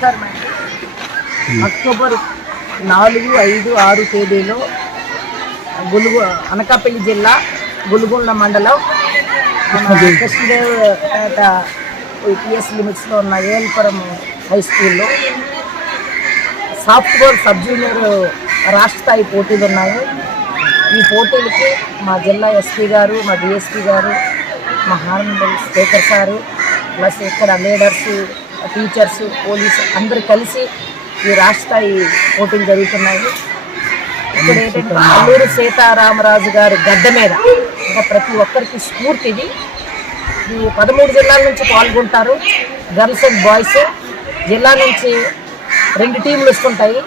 నమస్కారం అండి. అక్టోబర్ 4, 5, 6 తేదీలో అనకాపల్లి జిల్లా గులుగొండ మండలం కృష్ణదేవ్ పేట పిఎస్ లిమిట్స్లో ఉన్న ఏల్పురం హై స్కూల్లో సాఫ్ట్వేర్ సబ్ జూనియర్ రాష్ట్ర స్థాయి పోటీలు ఉన్నాయి. ఈ పోటీలకి మా జిల్లా ఎస్పీ గారు, మా డిఎస్పీ గారు, మా హానరబుల్ స్పీకర్ సారు, ప్లస్ ఇక్కడ లీడర్స్, టీచర్స్, పోలీసు అందరూ కలిసి ఈ రాష్ట్ర స్థాయి పోటీలు జరుగుతున్నాయి. ఇక్కడ ఏంటంటే అల్లూరి సీతారామరాజు గారి గడ్డ మీద ఇంకా ప్రతి ఒక్కరికి స్ఫూర్తిది. ఈ 13 జిల్లాల నుంచి పాల్గొంటారు. గర్ల్స్ అండ్ బాయ్స్ జిల్లా నుంచి 2 టీంలు వస్తుంటాయి.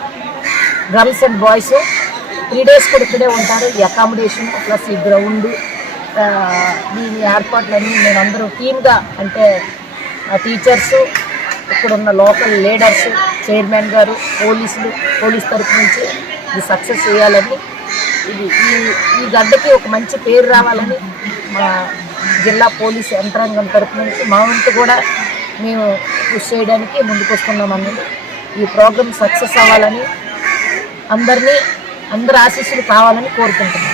గర్ల్స్ అండ్ బాయ్స్ 3 days కూడా ఇక్కడే ఉంటారు. ఈ అకామిడేషన్ ప్లస్ ఈ గ్రౌండ్ దీని ఏర్పాట్లన్నీ మేమందరూ టీమ్గా అంటే టీచర్సు, ఇక్కడున్న లోకల్ లీడర్స్, చైర్మన్ గారు, పోలీస్ తరఫు నుంచి ఇది సక్సెస్ చేయాలని, ఈ గడ్డకి ఒక మంచి పేరు రావాలని మా జిల్లా పోలీసు యంత్రాంగం తరఫు నుంచి మా వంతు కూడా మేము కృషి చేయడానికి ముందుకు వస్తున్నామన్నది. ఈ ప్రోగ్రామ్ సక్సెస్ అవ్వాలని అందరి ఆశీస్సులు కావాలని కోరుకుంటున్నాం.